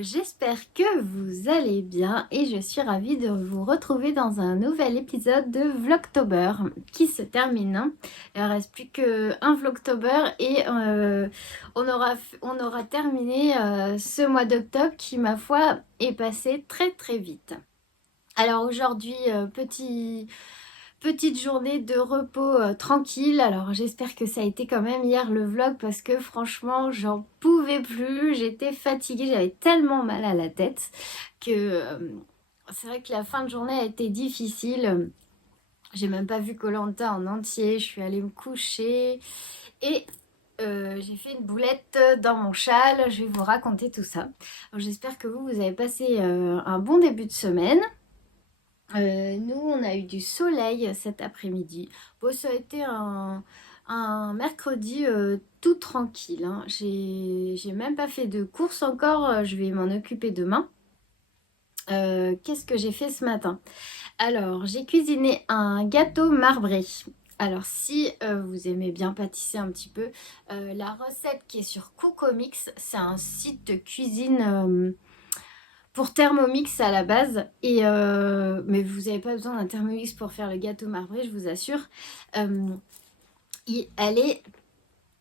J'espère que vous allez bien et je suis ravie de vous retrouver dans un nouvel épisode de Vlogtober qui se termine, hein. Il ne reste plus qu'un Vlogtober et on aura terminé ce mois d'octobre qui, ma foi, est passé très très vite. Alors aujourd'hui, petite journée de repos tranquille. Alors j'espère que ça a été quand même hier le vlog parce que franchement j'en pouvais plus. J'étais fatiguée, j'avais tellement mal à la tête que c'est vrai que la fin de journée a été difficile. J'ai même pas vu koh en entier. Je suis allée me coucher et j'ai fait une boulette dans mon châle. Je vais vous raconter tout ça. J'espère que vous avez passé un bon début de semaine. Nous, on a eu du soleil cet après-midi. Bon, ça a été un mercredi tout tranquille, hein. J'ai même pas fait de course encore. Je vais m'en occuper demain. Qu'est-ce que j'ai fait ce matin? Alors, j'ai cuisiné un gâteau marbré. Alors, si vous aimez bien pâtisser un petit peu, la recette qui est sur Cookomix, c'est un site de cuisine pour Thermomix à la base, mais vous n'avez pas besoin d'un Thermomix pour faire le gâteau marbré, je vous assure. Elle est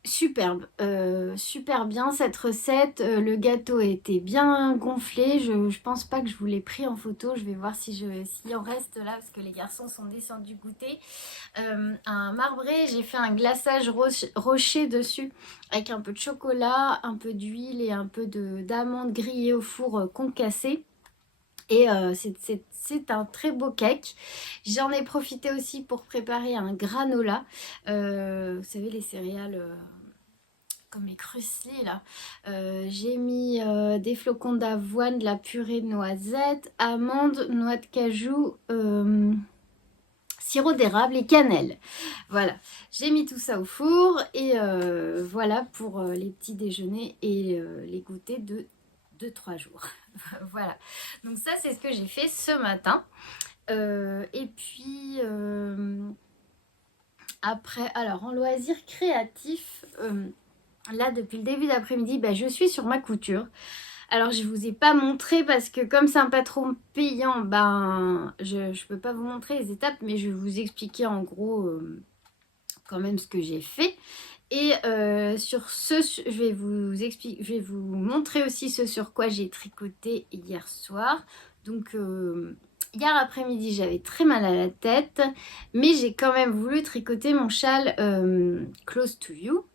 superbe, super bien cette recette. Le gâteau a été bien gonflé. Je pense pas que je vous l'ai pris en photo. Je vais voir s'il en reste là parce que les garçons sont descendus goûter. Un marbré, j'ai fait un glaçage rocher dessus avec un peu de chocolat, un peu d'huile et un peu d'amandes grillées au four concassées. Et c'est un très beau cake. J'en ai profité aussi pour préparer un granola. Vous savez, les céréales comme les Crucely là. J'ai mis des flocons d'avoine, de la purée de noisettes, amandes, noix de cajou, sirop d'érable et cannelle. Voilà, j'ai mis tout ça au four et voilà pour les petits déjeuners et les goûters de 2-3 jours. Voilà, donc ça c'est ce que j'ai fait ce matin. Et puis après, alors en loisirs créatifs, là depuis le début d'après-midi, je suis sur ma couture. Alors je vous ai pas montré parce que comme c'est un patron payant, je peux pas vous montrer les étapes, mais je vais vous expliquer en gros quand même ce que j'ai fait. Et sur ce, je vais vous montrer aussi ce sur quoi j'ai tricoté hier soir. Donc hier après-midi, j'avais très mal à la tête, mais j'ai quand même voulu tricoter mon châle Close to You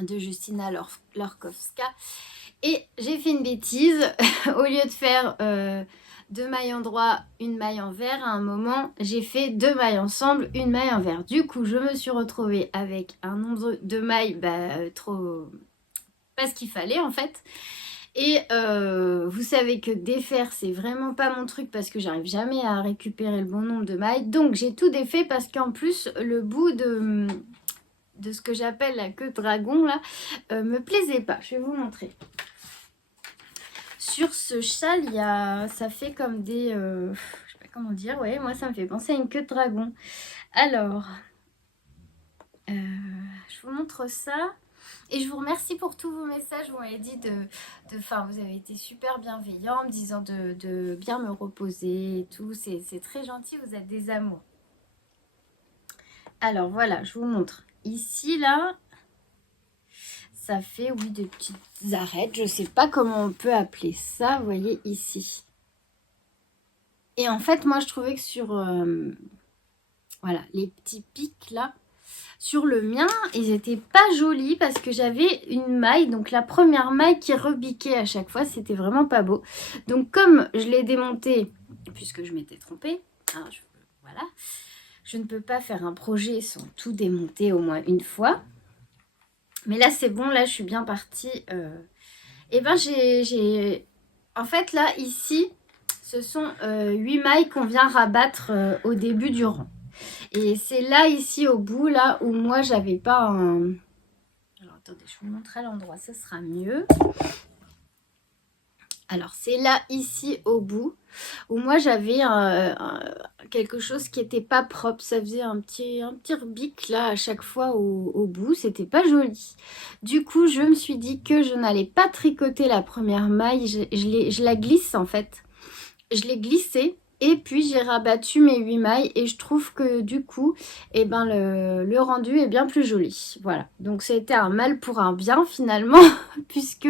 de Justina Lorkowska. Et j'ai fait une bêtise. Au lieu de faire 2 mailles en droit, une maille envers, à un moment, j'ai fait 2 mailles ensemble, une maille envers. Du coup, je me suis retrouvée avec un nombre de mailles trop... pas ce qu'il fallait en fait. Et vous savez que défaire, c'est vraiment pas mon truc parce que j'arrive jamais à récupérer le bon nombre de mailles. Donc, j'ai tout défait parce qu'en plus, le bout de ce que j'appelle la queue de dragon là me plaisait pas. Je vais vous montrer. Sur ce châle, ça fait comme des... je sais pas comment dire, ouais, moi ça me fait penser à une queue de dragon. Alors, je vous montre ça. Et je vous remercie pour tous vos messages. Vous m'avez dit vous avez été super bienveillants, me disant de bien me reposer et tout. C'est très gentil, vous êtes des amours. Alors voilà, je vous montre. Ici, là, ça fait, oui, des petites arêtes. Je ne sais pas comment on peut appeler ça, vous voyez, ici. Et en fait, moi, je trouvais que sur voilà, les petits pics, là, sur le mien, ils n'étaient pas jolis parce que j'avais une maille, donc la première maille qui rebiquait à chaque fois, c'était vraiment pas beau. Donc, comme je l'ai démonté, puisque je m'étais trompée, hein, voilà, je ne peux pas faire un projet sans tout démonter au moins une fois. Mais là, c'est bon, là, je suis bien partie. Et j'ai... En fait, là, ici, ce sont 8 mailles qu'on vient rabattre au début du rang. Et c'est là, ici, au bout, là, où moi, j'avais pas un... Alors, attendez, je vous montre à l'endroit, ce sera mieux. Alors c'est là, ici, au bout, où moi j'avais quelque chose qui était pas propre. Ça faisait un petit rebique là à chaque fois au bout. C'était pas joli. Du coup, je me suis dit que je n'allais pas tricoter la première maille. Je la glisse en fait. Je l'ai glissée et puis j'ai rabattu mes 8 mailles et je trouve que du coup, eh ben, le rendu est bien plus joli. Voilà, donc c'était un mal pour un bien finalement, puisque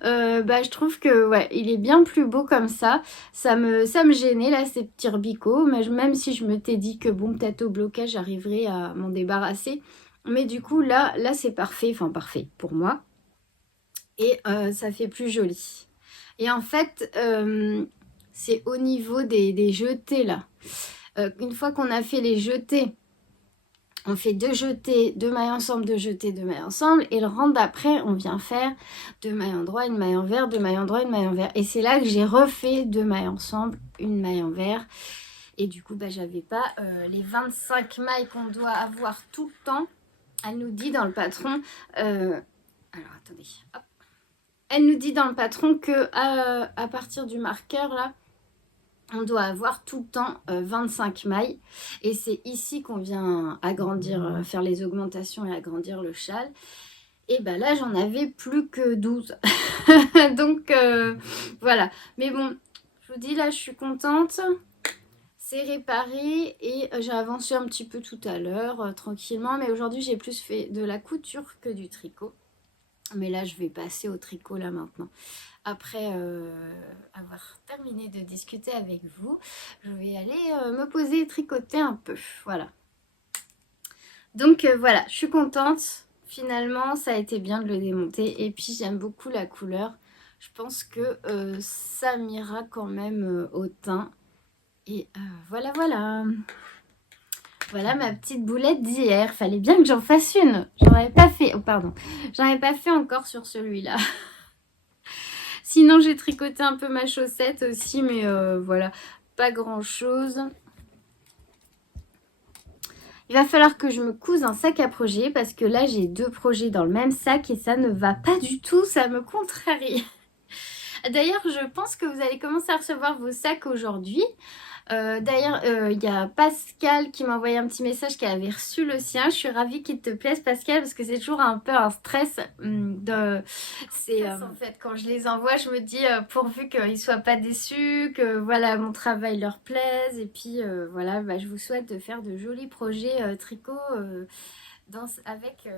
bah, je trouve que ouais, il est bien plus beau comme ça. Ça me gênait là ces petits rebicots, mais même si je m'étais dit que bon, peut-être au blocage j'arriverai à m'en débarrasser. Mais du coup là c'est parfait, enfin parfait pour moi. Et ça fait plus joli. Et en fait, c'est au niveau des jetés là. Une fois qu'on a fait les jetés, on fait deux jetés, deux mailles ensemble, deux jetés, deux mailles ensemble. Et le rang d'après, on vient faire deux mailles endroit, une maille envers, deux mailles endroit, une maille envers. Et c'est là que j'ai refait deux mailles ensemble, une maille envers. Et du coup, bah, j'avais pas les 25 mailles qu'on doit avoir tout le temps. Elle nous dit dans le patron... alors, attendez, hop. Elle nous dit dans le patron que à partir du marqueur là, on doit avoir tout le temps 25 mailles. Et c'est ici qu'on vient agrandir, faire les augmentations et agrandir le châle. Et ben là, j'en avais plus que 12. Donc voilà. Mais bon, je vous dis là, je suis contente. C'est réparé et j'ai avancé un petit peu tout à l'heure, tranquillement. Mais aujourd'hui, j'ai plus fait de la couture que du tricot. Mais là, je vais passer au tricot là maintenant. Après avoir terminé de discuter avec vous, je vais aller me poser et tricoter un peu. Voilà. Donc voilà, je suis contente. Finalement, ça a été bien de le démonter. Et puis, j'aime beaucoup la couleur. Je pense que ça m'ira quand même au teint. Et voilà, voilà. Voilà ma petite boulette d'hier. Fallait bien que j'en fasse une. J'en avais pas fait. Oh, pardon. J'en avais pas fait encore sur celui-là. Sinon, j'ai tricoté un peu ma chaussette aussi, mais voilà, pas grand-chose. Il va falloir que je me couse un sac à projet parce que là, j'ai deux projets dans le même sac et ça ne va pas du tout, ça me contrarie. D'ailleurs, je pense que vous allez commencer à recevoir vos sacs aujourd'hui. D'ailleurs, il y a Pascal qui m'a envoyé un petit message qu'elle avait reçu le sien. Je suis ravie qu'il te plaise, Pascal, parce que c'est toujours un peu un stress. En fait, quand je les envoie, je me dis pourvu qu'ils ne soient pas déçus, que voilà, mon travail leur plaise. Et puis voilà, bah, je vous souhaite de faire de jolis projets tricot avec...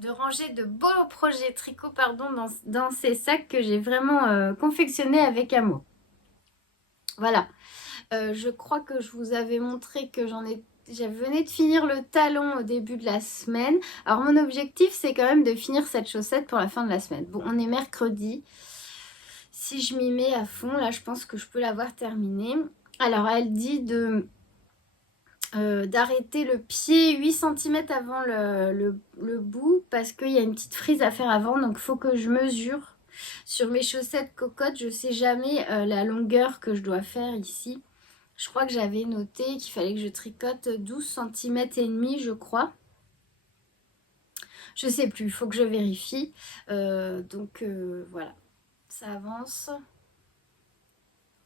de ranger de beaux projets tricot pardon, dans ces sacs que j'ai vraiment confectionnés avec amour. Voilà. Je crois que je vous avais montré que je venais de finir le talon au début de la semaine. Alors mon objectif c'est quand même de finir cette chaussette pour la fin de la semaine. Bon, on est mercredi. Si je m'y mets à fond, là je pense que je peux l'avoir terminée. Alors elle dit d'arrêter le pied 8 cm avant le bout parce qu'il y a une petite frise à faire avant. Donc il faut que je mesure sur mes chaussettes cocottes. Je ne sais jamais la longueur que je dois faire ici. Je crois que j'avais noté qu'il fallait que je tricote 12 cm et demi, je crois. Je sais plus, il faut que je vérifie. Voilà, ça avance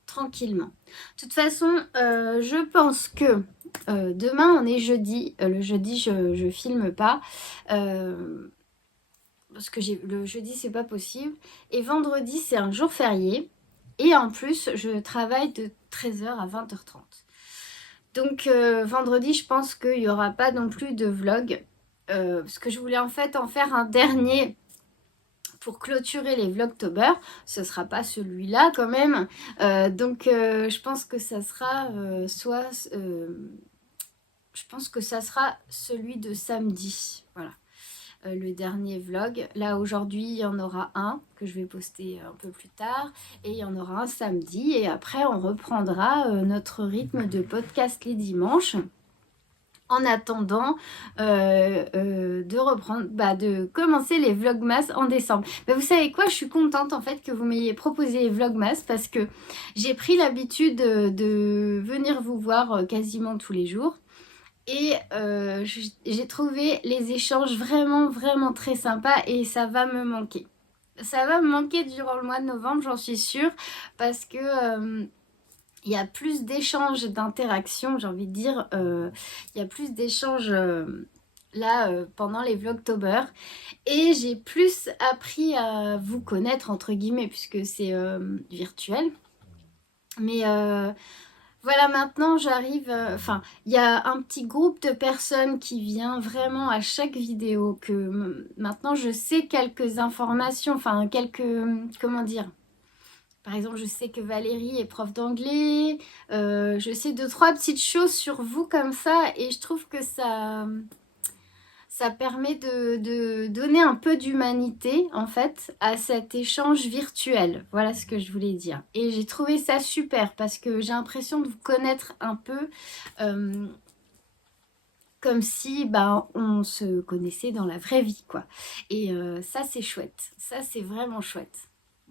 tranquillement. De toute façon, je pense que demain, on est jeudi. Le jeudi, je filme pas. Parce que le jeudi, c'est pas possible. Et vendredi, c'est un jour férié. Et en plus, je travaille de 13h à 20h30. Donc vendredi, je pense qu'il n'y aura pas non plus de vlog. Parce que je voulais en fait en faire un dernier pour clôturer les Vlogtober. Ce ne sera pas celui-là quand même. Je pense que ça sera je pense que ça sera celui de samedi. Voilà. Le dernier vlog. Là aujourd'hui il y en aura un que je vais poster un peu plus tard et il y en aura un samedi et après on reprendra notre rythme de podcast les dimanches en attendant de reprendre, de commencer les vlogmas en décembre. Vous savez quoi, je suis contente en fait que vous m'ayez proposé les vlogmas parce que j'ai pris l'habitude de venir vous voir quasiment tous les jours. Et j'ai trouvé les échanges vraiment, vraiment très sympas et ça va me manquer. ça va me manquer durant le mois de novembre, j'en suis sûre, parce que il y a plus d'échanges, d'interactions, j'ai envie de dire. Il y a plus d'échanges là pendant les Vlogtober. Et j'ai plus appris à vous connaître, entre guillemets, puisque c'est virtuel. Mais voilà, maintenant j'arrive. Enfin, il y a un petit groupe de personnes qui vient vraiment à chaque vidéo. Que maintenant je sais quelques informations, enfin, quelques. Comment dire? Par exemple, je sais que Valérie est prof d'anglais. Je sais deux, trois petites choses sur vous comme ça. Et je trouve que ça permet de donner un peu d'humanité, en fait, à cet échange virtuel. Voilà ce que je voulais dire. Et j'ai trouvé ça super parce que j'ai l'impression de vous connaître un peu comme si on se connaissait dans la vraie vie, quoi. Et ça, c'est chouette. Ça, c'est vraiment chouette.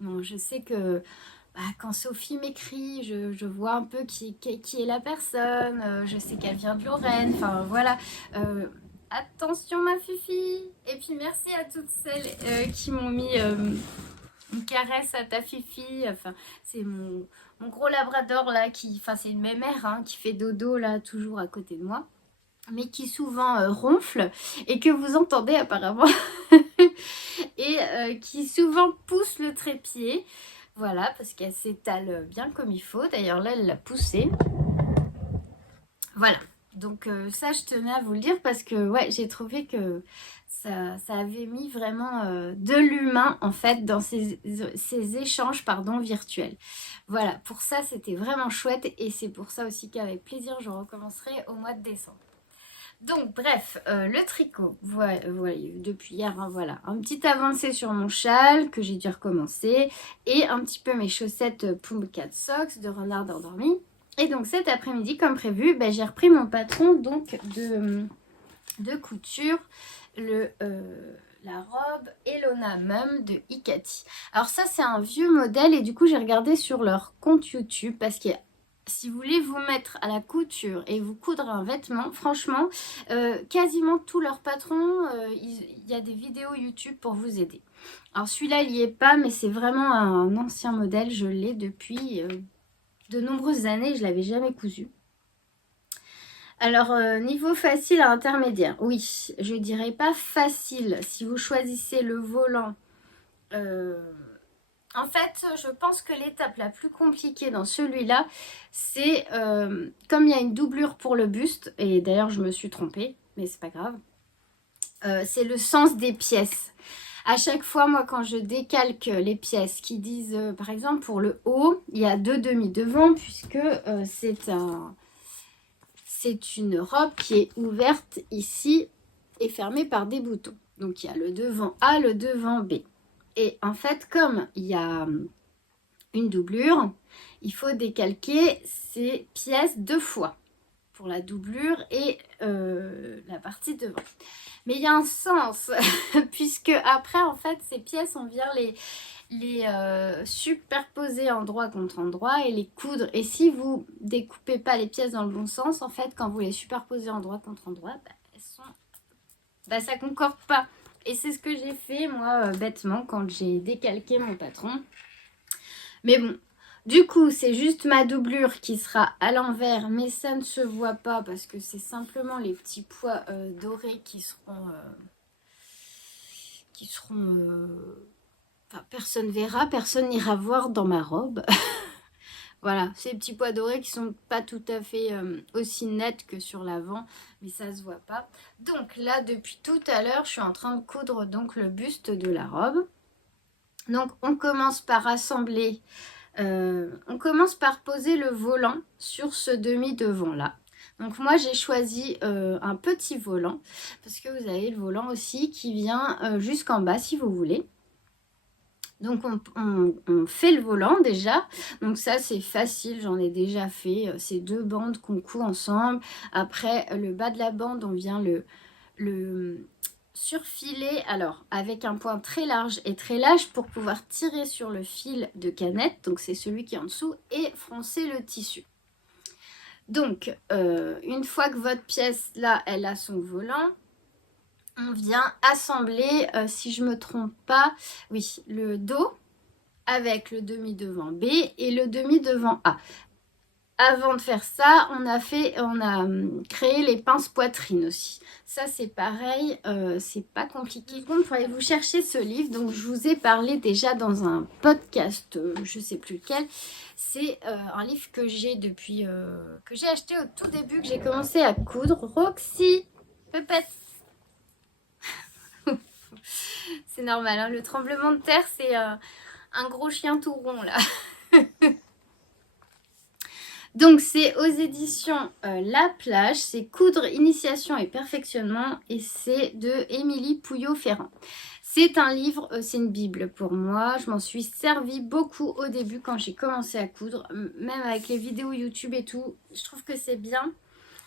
Bon, je sais que quand Sophie m'écrit, je vois un peu qui est la personne. Je sais qu'elle vient de Lorraine. Enfin, voilà. Attention ma Fifi. Et puis merci à toutes celles qui m'ont mis une caresse à ta Fifi. Enfin, c'est mon gros labrador là enfin c'est une mémère hein, qui fait dodo là toujours à côté de moi, mais qui souvent ronfle et que vous entendez apparemment et qui souvent pousse le trépied. Voilà, parce qu'elle s'étale bien comme il faut. D'ailleurs là elle l'a poussé. Voilà. Donc ça, je tenais à vous le dire parce que ouais, j'ai trouvé que ça avait mis vraiment de l'humain en fait dans ces échanges virtuels. Voilà, pour ça, c'était vraiment chouette et c'est pour ça aussi qu'avec plaisir, je recommencerai au mois de décembre. Donc bref, le tricot, voilà, depuis hier, hein, voilà, un petit avancé sur mon châle que j'ai dû recommencer et un petit peu mes chaussettes Pumblecat Socks de renard endormi. Et donc cet après-midi, comme prévu, j'ai repris mon patron donc de couture, la robe Elona Mum de Ikati. Alors ça c'est un vieux modèle et du coup j'ai regardé sur leur compte YouTube parce que si vous voulez vous mettre à la couture et vous coudre un vêtement, franchement, quasiment tous leurs patrons, il y a des vidéos YouTube pour vous aider. Alors celui-là il n'y est pas, mais c'est vraiment un ancien modèle, je l'ai depuis de nombreuses années, je ne l'avais jamais cousu. Alors, niveau facile à intermédiaire, oui, je dirais pas facile si vous choisissez le volant. En fait, je pense que l'étape la plus compliquée dans celui-là, c'est comme il y a une doublure pour le buste, et d'ailleurs je me suis trompée, mais c'est pas grave, c'est le sens des pièces. À chaque fois, moi, quand je décalque les pièces qui disent, par exemple, pour le haut, il y a 2 demi devant, puisque c'est une robe qui est ouverte ici et fermée par des boutons. Donc, il y a le devant A, le devant B. Et en fait, comme il y a une doublure, il faut décalquer ces pièces 2 fois pour la doublure et la partie devant. Mais il y a un sens, puisque après, en fait, ces pièces, on vient les superposer endroit contre endroit et les coudre. Et si vous découpez pas les pièces dans le bon sens, en fait, quand vous les superposez endroit contre endroit, ça concorde pas. Et c'est ce que j'ai fait, moi, bêtement, quand j'ai décalqué mon patron. Mais bon, du coup, c'est juste ma doublure qui sera à l'envers, mais ça ne se voit pas parce que c'est simplement les petits pois dorés qui seront... Enfin, personne verra, personne n'ira voir dans ma robe. Voilà, ces petits pois dorés qui sont pas tout à fait aussi nets que sur l'avant, mais ça se voit pas. Donc là, depuis tout à l'heure, je suis en train de coudre donc le buste de la robe. Donc on commence par assembler, on commence par poser le volant sur ce demi-devant là. Donc moi j'ai choisi un petit volant parce que vous avez le volant aussi qui vient jusqu'en bas si vous voulez. Donc on fait le volant déjà, donc ça c'est facile, j'en ai déjà fait, c'est 2 bandes qu'on coud ensemble. Après le bas de la bande on vient le surfiler, alors avec un point très large et très lâche pour pouvoir tirer sur le fil de canette, donc c'est celui qui est en dessous, et froncer le tissu. Donc une fois que votre pièce là elle a son volant, on vient assembler, si je me trompe pas, oui, le dos avec le demi-devant B et le demi-devant A. Avant de faire ça, on a créé les pinces poitrine aussi. Ça, c'est pareil, c'est pas compliqué. Bon, pour aller vous chercher ce livre, donc je vous ai parlé déjà dans un podcast, je sais plus lequel. C'est un livre que j'ai depuis, que j'ai acheté au tout début, que j'ai commencé à coudre. Roxy, pépette. C'est normal, hein, le tremblement de terre, c'est un gros chien tout rond là. Donc c'est aux éditions La Plage, c'est Coudre, Initiation et Perfectionnement et c'est de Émilie Pouillot-Ferrand. C'est un livre, c'est une bible pour moi, je m'en suis servi beaucoup au début quand j'ai commencé à coudre, même avec les vidéos YouTube et tout, je trouve que c'est bien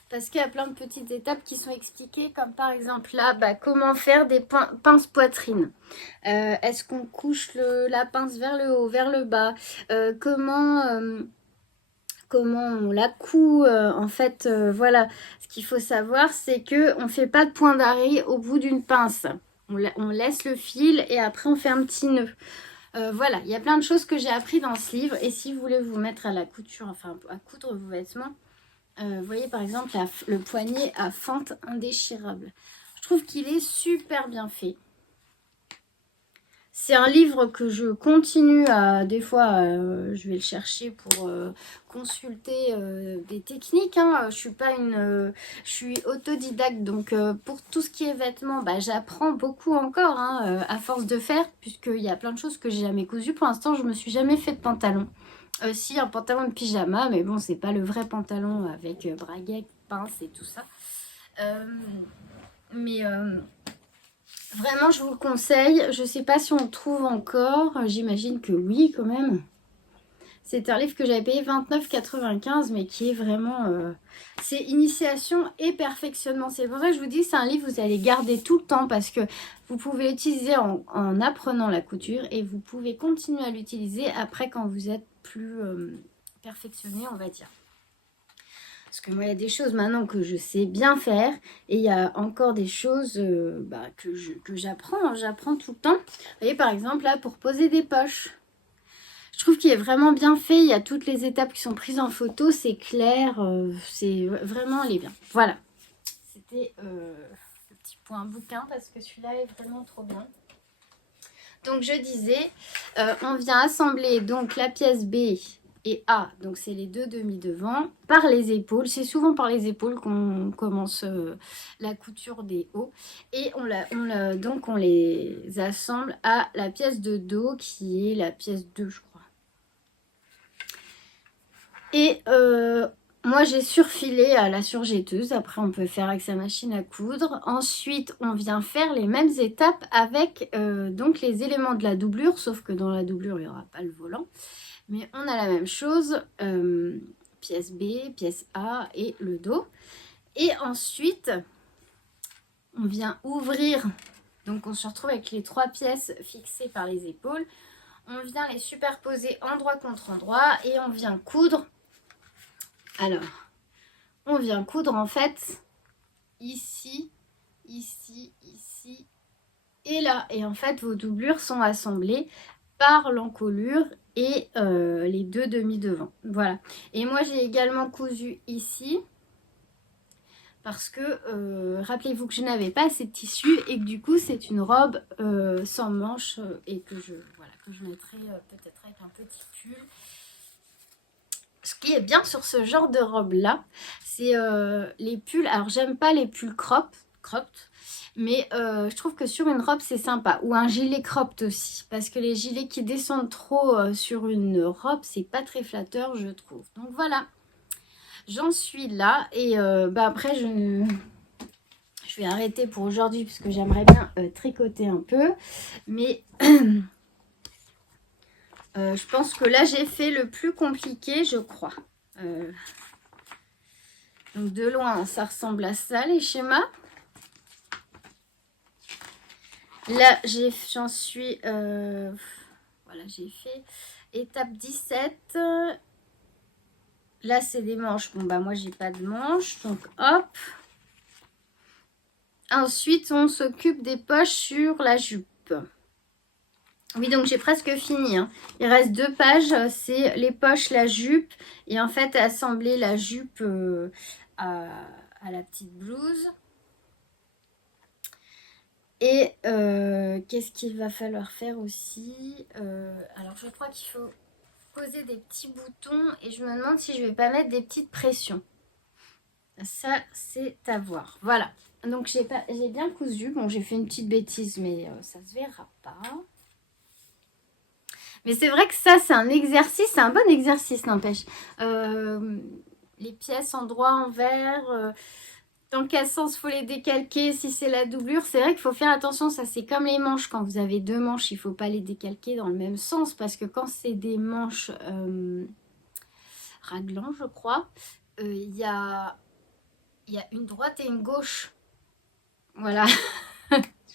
parce qu'il y a plein de petites étapes qui sont expliquées comme par exemple là, comment faire des pinces poitrine. Est-ce qu'on couche la pince vers le haut, vers le bas, comment on la coud, en fait, voilà. Ce qu'il faut savoir, c'est qu'on ne fait pas de point d'arrêt au bout d'une pince. On laisse le fil et après on fait un petit nœud. Voilà, il y a plein de choses que j'ai appris dans ce livre. Et si vous voulez vous mettre à la couture, enfin à coudre vos vêtements, vous voyez par exemple le poignet à fente indéchirable. Je trouve qu'il est super bien fait. C'est un livre que je continue à, des fois, je vais le chercher pour consulter des techniques. Hein. Je suis autodidacte, donc pour tout ce qui est vêtements, j'apprends beaucoup encore à force de faire, puisqu'il y a plein de choses que j'ai jamais cousues. Pour l'instant, je me suis jamais fait de pantalon. Si, un pantalon de pyjama, mais bon, c'est pas le vrai pantalon avec braguette, pince et tout ça. Mais vraiment, je vous le conseille. Je ne sais pas si on le trouve encore. J'imagine que oui, quand même. C'est un livre que j'avais payé 29,95, mais qui est vraiment... c'est initiation et perfectionnement. C'est pour ça que je vous dis, c'est un livre que vous allez garder tout le temps parce que vous pouvez l'utiliser en apprenant la couture et vous pouvez continuer à l'utiliser après quand vous êtes plus perfectionné, on va dire. Parce que moi, il y a des choses maintenant que je sais bien faire et il y a encore des choses que j'apprends. J'apprends tout le temps. Vous voyez, par exemple, là, pour poser des poches. Je trouve qu'il est vraiment bien fait. Il y a toutes les étapes qui sont prises en photo. C'est clair. C'est vraiment, elle est bien. Voilà. C'était le petit point bouquin parce que celui-là est vraiment trop bien. Donc, je disais, on vient assembler donc la pièce B et A, donc c'est les deux demi-devants, par les épaules. C'est souvent par les épaules qu'on commence la couture des hauts. Et donc on les assemble à la pièce de dos qui est la pièce 2, je crois. Et moi j'ai surfilé à la surjetteuse. Après on peut faire avec sa machine à coudre. Ensuite on vient faire les mêmes étapes avec donc les éléments de la doublure. Sauf que dans la doublure il n'y aura pas le volant. Mais on a la même chose, pièce B, pièce A et le dos. Et ensuite, on vient ouvrir, donc on se retrouve avec les 3 pièces fixées par les épaules. On vient les superposer endroit contre endroit et on vient coudre. Alors, on vient coudre en fait ici, ici, ici et là. Et en fait, vos doublures sont assemblées par l'encolure et les deux demi-devants. Voilà. Et moi, j'ai également cousu ici parce que rappelez-vous que je n'avais pas assez de tissu et que du coup, c'est une robe sans manches et que je mettrai peut-être avec un petit pull. Ce qui est bien sur ce genre de robe-là, c'est les pulls. Alors, j'aime pas les pulls cropped. Mais je trouve que sur une robe, c'est sympa. Ou un gilet cropped aussi. Parce que les gilets qui descendent trop sur une robe, c'est pas très flatteur, je trouve. Donc voilà. J'en suis là. Et après, je vais arrêter pour aujourd'hui. Parce que j'aimerais bien tricoter un peu. Mais je pense que là, j'ai fait le plus compliqué, je crois. Donc de loin, ça ressemble à ça, les schémas. Là, j'en suis... voilà, j'ai fait étape 17. Là, c'est des manches. Bon, moi, j'ai pas de manches. Donc, hop. Ensuite, on s'occupe des poches sur la jupe. Oui, donc j'ai presque fini, hein. Il reste 2 pages, c'est les poches, la jupe. Et en fait, assembler la jupe à, à la petite blouse. Et qu'est-ce qu'il va falloir faire aussi alors, je crois qu'il faut poser des petits boutons. Et je me demande si je vais pas mettre des petites pressions. Ça, c'est à voir. Voilà. Donc, j'ai bien cousu. Bon, j'ai fait une petite bêtise, mais ça se verra pas. Mais c'est vrai que ça, c'est un exercice. C'est un bon exercice, n'empêche. Les pièces en droit, envers. Dans quel sens faut les décalquer si c'est la doublure? C'est vrai qu'il faut faire attention. Ça, c'est comme les manches. Quand vous avez 2 manches, il ne faut pas les décalquer dans le même sens. Parce que quand c'est des manches raglan, je crois, il y a une droite et une gauche. Voilà.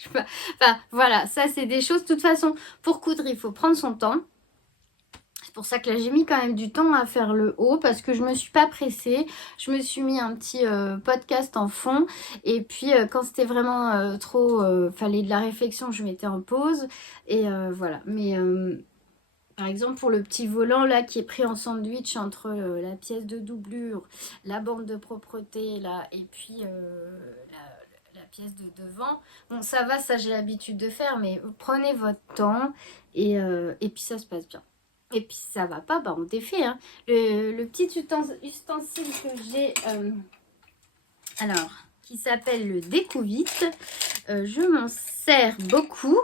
Enfin, voilà, ça c'est des choses. De toute façon, pour coudre, il faut prendre son temps. C'est pour ça que là, j'ai mis quand même du temps à faire le haut parce que je me suis pas pressée. Je me suis mis un petit podcast en fond. Et puis, quand c'était vraiment trop... fallait de la réflexion, je mettais en pause. Et voilà. Mais... par exemple, pour le petit volant là qui est pris en sandwich entre la pièce de doublure, la bande de propreté là, et puis la pièce de devant. Bon, ça va, ça j'ai l'habitude de faire, mais prenez votre temps et puis ça se passe bien. Et puis ça va pas, bah on défait. Hein. Le petit ustensile que j'ai, alors, qui s'appelle le découvite, je m'en sers beaucoup.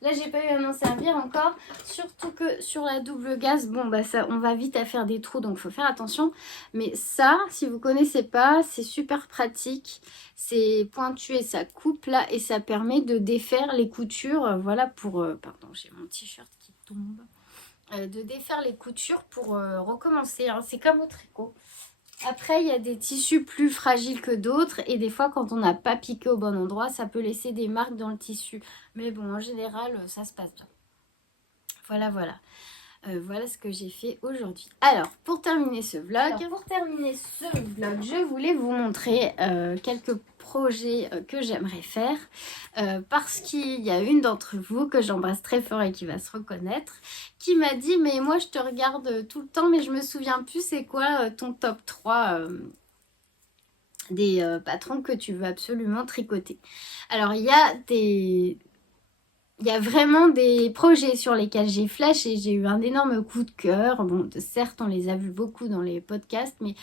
Là, j'ai pas eu à m'en servir encore. Surtout que sur la double gaze, bon, bah ça, on va vite à faire des trous, donc il faut faire attention. Mais ça, si vous connaissez pas, c'est super pratique. C'est pointu et ça coupe là et ça permet de défaire les coutures. Voilà pour... pardon, j'ai mon t-shirt qui tombe. De défaire les coutures pour recommencer. Hein. C'est comme au tricot. Après, il y a des tissus plus fragiles que d'autres et des fois, quand on n'a pas piqué au bon endroit, ça peut laisser des marques dans le tissu. Mais bon, en général, ça se passe bien. Voilà, voilà. Voilà ce que j'ai fait aujourd'hui. Alors, pour terminer ce vlog, je voulais vous montrer quelques projets que j'aimerais faire parce qu'il y a une d'entre vous que j'embrasse très fort et qui va se reconnaître qui m'a dit « Mais moi, je te regarde tout le temps, mais je me souviens plus c'est quoi ton top 3 des patrons que tu veux absolument tricoter. » Alors, il y a vraiment des projets sur lesquels j'ai flashé, j'ai eu un énorme coup de cœur. Bon, certes, on les a vus beaucoup dans les podcasts, mais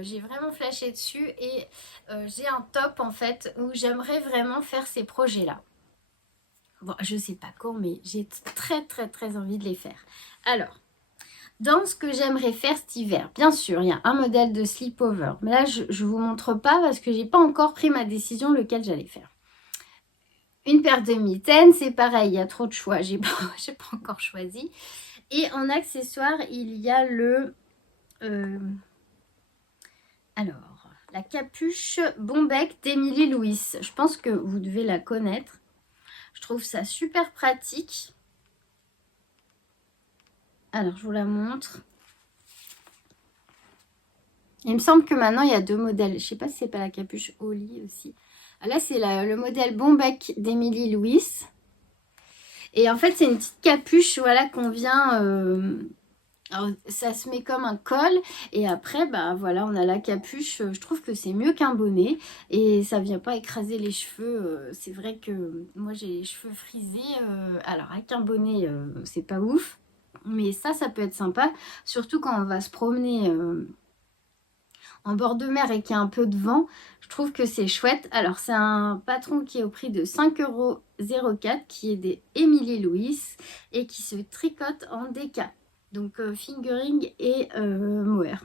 j'ai vraiment flashé dessus et j'ai un top en fait où j'aimerais vraiment faire ces projets-là. Bon, je sais pas quand, mais j'ai très très très envie de les faire. Alors, dans ce que j'aimerais faire cet hiver, bien sûr, il y a un modèle de sleepover. Mais là, je ne vous montre pas parce que j'ai pas encore pris ma décision lequel j'allais faire. Une paire de mitaines, c'est pareil, il y a trop de choix, j'ai pas encore choisi. Et en accessoire, il y a le... alors, la capuche Bombec d'Emily Louis. Je pense que vous devez la connaître. Je trouve ça super pratique. Alors, je vous la montre. Il me semble que maintenant, il y a 2 modèles. Je ne sais pas si c'est pas la capuche Holly aussi. Là, c'est le modèle Bombec d'Emily Louis. Et en fait, c'est une petite capuche, voilà, qu'on vient... alors, ça se met comme un col. Et après, bah voilà, on a la capuche. Je trouve que c'est mieux qu'un bonnet. Et ça vient pas écraser les cheveux. C'est vrai que moi, j'ai les cheveux frisés. Alors, avec un bonnet, c'est pas ouf. Mais ça peut être sympa. Surtout quand on va se promener... en bord de mer et qu'il y a un peu de vent, je trouve que c'est chouette. Alors, c'est un patron qui est au prix de 5,04 € qui est des Emily Louis et qui se tricote en DK. Donc, fingering et mohair.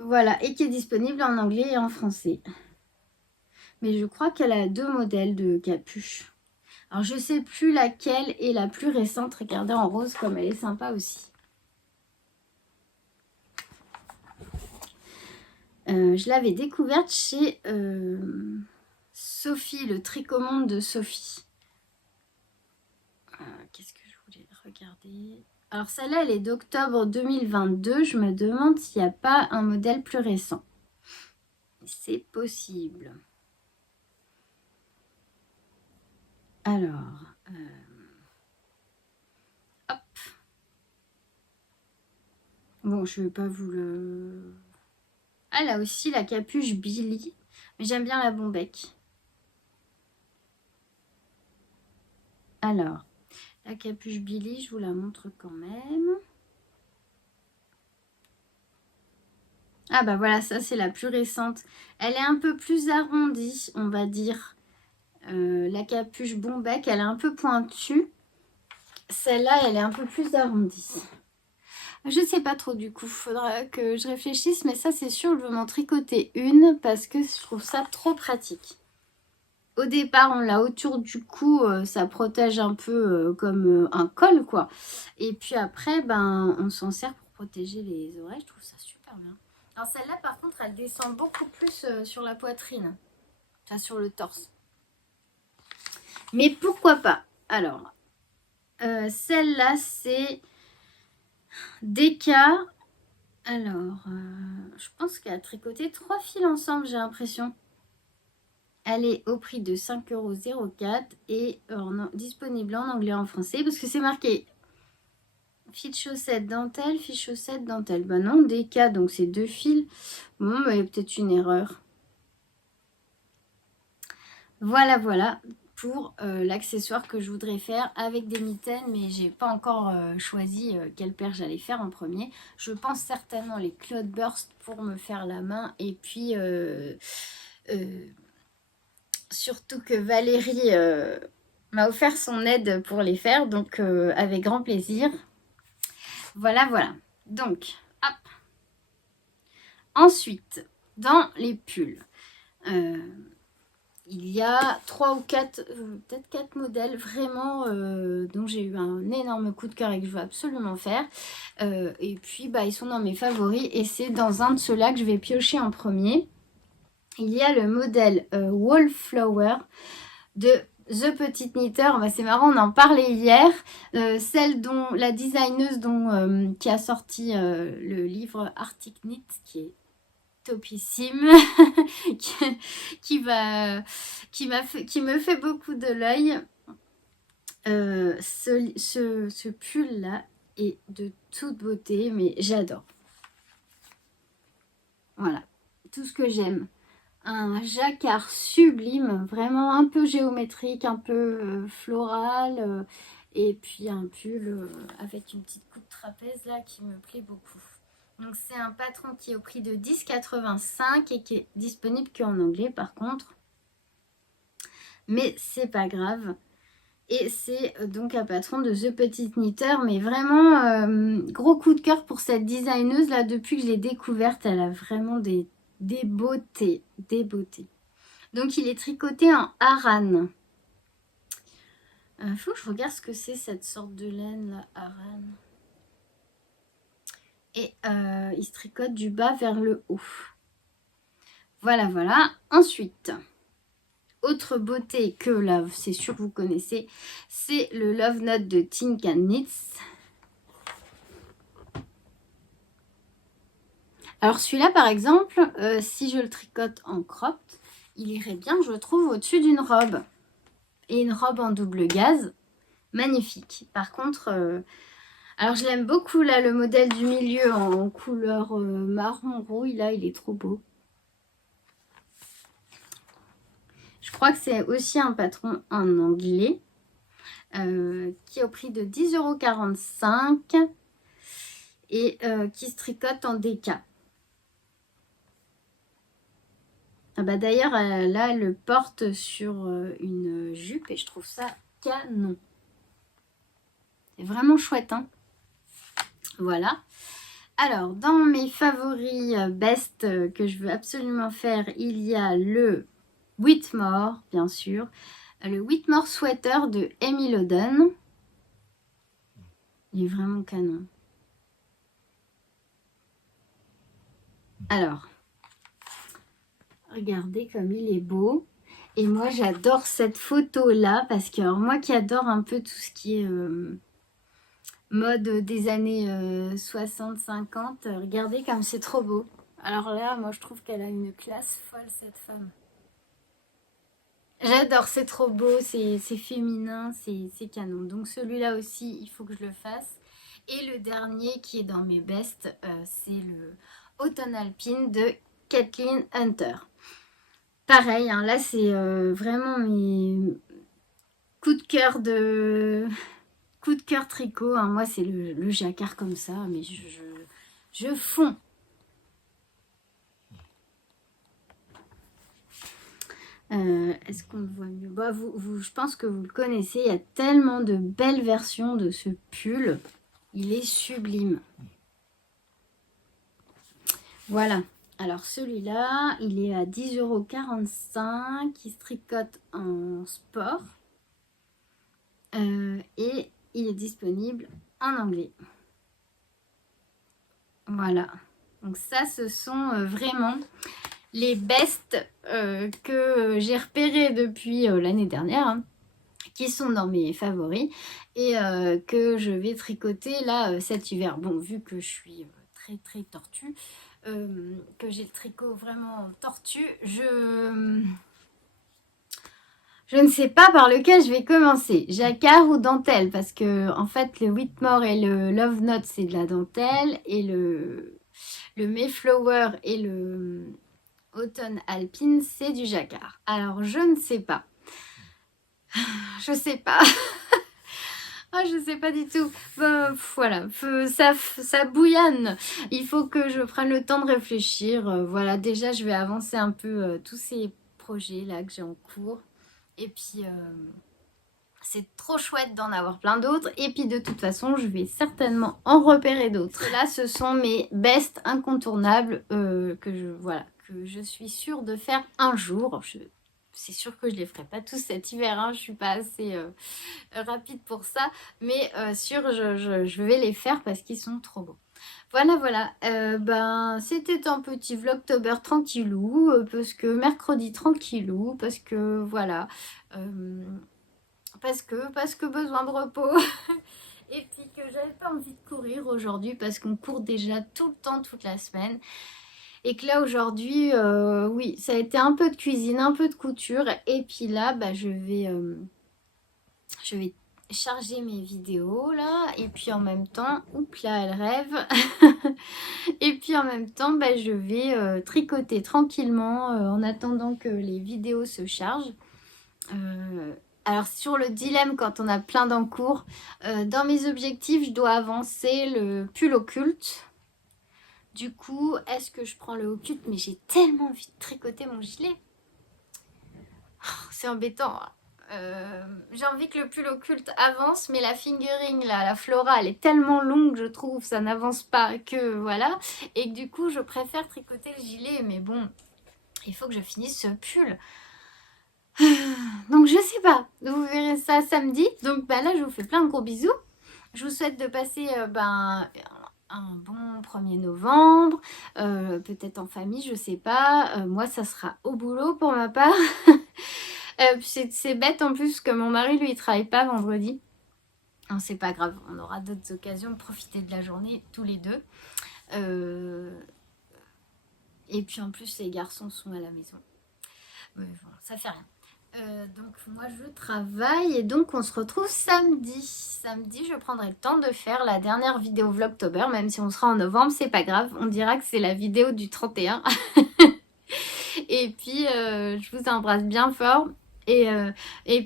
Voilà, et qui est disponible en anglais et en français. Mais je crois qu'elle a 2 modèles de capuche. Alors, je ne sais plus laquelle est la plus récente. Regardez en rose comme elle est sympa aussi. Je l'avais découverte chez Sophie, le tricomonde de Sophie. Qu'est-ce que je voulais regarder? Alors celle-là, elle est d'octobre 2022. Je me demande s'il n'y a pas un modèle plus récent. C'est possible. Alors, hop. Bon, je vais pas vous le... Ah, là aussi, la capuche Billy. Mais j'aime bien la Bombec. Alors, la capuche Billy, je vous la montre quand même. Ah bah voilà, ça c'est la plus récente. Elle est un peu plus arrondie, on va dire. La capuche Bombec, elle est un peu pointue. Celle-là, elle est un peu plus arrondie. Je sais pas trop du coup, faudra que je réfléchisse, mais ça c'est sûr, je veux m'en tricoter une parce que je trouve ça trop pratique. Au départ, on l'a autour du cou, ça protège un peu comme un col quoi. Et puis après, ben, on s'en sert pour protéger les oreilles, je trouve ça super bien. Alors celle-là par contre, elle descend beaucoup plus sur la poitrine, enfin sur le torse. Mais pourquoi pas? Alors, celle-là c'est Deka. Alors, je pense qu'elle a tricoté 3 fils ensemble, j'ai l'impression. Elle est au prix de 5,04 € et disponible en anglais et en français parce que c'est marqué fil de chaussettes dentelle, fil de chaussettes dentelle. Ben non, Deka, donc c'est 2 fils. Bon, bah, il y a peut-être une erreur. Voilà, voilà pour l'accessoire que je voudrais faire avec des mitaines, mais j'ai pas encore choisi quelle paire j'allais faire en premier. Je pense certainement les Cloudburst pour me faire la main, et puis surtout que Valérie m'a offert son aide pour les faire, donc avec grand plaisir. Voilà, voilà. Donc, hop. Ensuite, dans les pulls, il y a 3 ou 4, peut-être 4 modèles vraiment dont j'ai eu un énorme coup de cœur et que je veux absolument faire. Et puis, bah, ils sont dans mes favoris et c'est dans un de ceux-là que je vais piocher en premier. Il y a le modèle Wallflower de The Petite Knitteur. Bah, c'est marrant, on en parlait hier. Celle dont la designeuse qui a sorti le livre Arctic Knit, qui est topissime, qui me fait beaucoup de l'œil. Ce pull là est de toute beauté, mais j'adore. Voilà, tout ce que j'aime. Un jacquard sublime, vraiment un peu géométrique, un peu floral, et puis un pull avec une petite coupe trapèze là qui me plaît beaucoup. Donc c'est un patron qui est au prix de 10,85 € et qui est disponible qu'en anglais par contre. Mais c'est pas grave. Et c'est donc un patron de The Petite Knitteur. Mais vraiment, gros coup de cœur pour cette designeuse là. Depuis que je l'ai découverte, elle a vraiment des beautés. Des beautés. Donc il est tricoté en Aran. Faut que je regarde ce que c'est cette sorte de laine là, Aran. Et il se tricote du bas vers le haut. Voilà, voilà. Ensuite, autre beauté que là, c'est sûr que vous connaissez, c'est le Love Note de Think and Knits. Alors celui-là, par exemple, si je le tricote en cropped, il irait bien, je trouve, au-dessus d'une robe. Et une robe en double gaze, magnifique. Par contre... alors je l'aime beaucoup là, le modèle du milieu en couleur marron rouille, là il est trop beau. Je crois que c'est aussi un patron en anglais qui est au prix de 10,45 € et qui se tricote en DK. Ah bah d'ailleurs là elle le porte sur une jupe et je trouve ça canon. C'est vraiment chouette hein. Voilà. Alors, dans mes favoris best que je veux absolument faire, il y a le Whitmore, bien sûr. Le Whitmore Sweater de Amy Loden. Il est vraiment canon. Alors, regardez comme il est beau. Et moi, j'adore cette photo-là parce que alors, moi qui adore un peu tout ce qui est... mode des années 60-50. Regardez comme c'est trop beau. Alors là, moi je trouve qu'elle a une classe folle cette femme. J'adore, c'est trop beau, c'est féminin, c'est canon. Donc celui-là aussi, il faut que je le fasse. Et le dernier qui est dans mes bests, c'est le Automne Alpine de Kathleen Hunter. Pareil, hein, là c'est vraiment mes coups de cœur tricot. Hein. Moi c'est le jacquard comme ça, mais je fonds. Est-ce qu'on le voit mieux? Bah, je pense que vous le connaissez. Il y a tellement de belles versions de ce pull. Il est sublime. Voilà. Alors celui-là, il est à 10,45 €. Il se tricote en sport. Et il est disponible en anglais. Voilà. Donc ça, ce sont vraiment les bests que j'ai repérés depuis l'année dernière, hein, qui sont dans mes favoris et que je vais tricoter là cet hiver. Bon, vu que je suis très très tortue, que j'ai le tricot vraiment tortue, je ne sais pas par lequel je vais commencer, jacquard ou dentelle, parce que en fait le Whitmore et le Love Note c'est de la dentelle et le Mayflower et le Automne Alpine c'est du jacquard. Alors je ne sais pas. Je sais pas. Ah, je sais pas du tout. Voilà, ça bouillonne. Il faut que je prenne le temps de réfléchir. Voilà, déjà je vais avancer un peu tous ces projets là que j'ai en cours. Et puis c'est trop chouette d'en avoir plein d'autres. Et puis de toute façon, je vais certainement en repérer d'autres. Là, ce sont mes bests incontournables que je suis sûre de faire un jour. C'est sûr que je les ferai pas tous cet hiver, hein. Je suis pas assez rapide pour ça, mais sûr je vais les faire parce qu'ils sont trop beaux. Voilà, c'était un petit vlogtober tranquillou, parce que mercredi tranquillou, parce que voilà, parce que besoin de repos. Et puis que j'avais pas envie de courir aujourd'hui parce qu'on court déjà tout le temps, toute la semaine. Et que là aujourd'hui, oui, ça a été un peu de cuisine, un peu de couture. Et puis là, je vais charger mes vidéos là. Et puis en même temps, oups là, elle rêve. Et puis en même temps, je vais tricoter tranquillement en attendant que les vidéos se chargent. Alors sur le dilemme quand on a plein d'encours, dans mes objectifs, je dois avancer le pull occulte. Du coup, est-ce que je prends le occulte? Mais j'ai tellement envie de tricoter mon gilet. Oh, c'est embêtant. J'ai envie que le pull occulte avance, mais la fingering, là, la flora, elle est tellement longue, je trouve, ça n'avance pas que voilà. Et que du coup, je préfère tricoter le gilet. Mais bon, il faut que je finisse ce pull. Donc je sais pas, vous verrez ça samedi. Donc là, je vous fais plein de gros bisous. Je vous souhaite de passer un bon 1er novembre, peut-être en famille, je sais pas. Moi, ça sera au boulot pour ma part. C'est bête en plus que mon mari, lui, il travaille pas vendredi. Non, c'est pas grave, on aura d'autres occasions de profiter de la journée tous les deux. Et puis en plus, les garçons sont à la maison. Mais bon, ça fait rien. Donc moi je travaille et donc on se retrouve samedi. Samedi je prendrai le temps de faire la dernière vidéo vlogtober, même si on sera en novembre, c'est pas grave, on dira que c'est la vidéo du 31. Et puis je vous embrasse bien fort et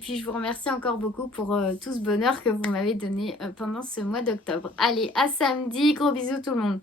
puis je vous remercie encore beaucoup pour tout ce bonheur que vous m'avez donné pendant ce mois d'octobre. Allez, à samedi, gros bisous tout le monde.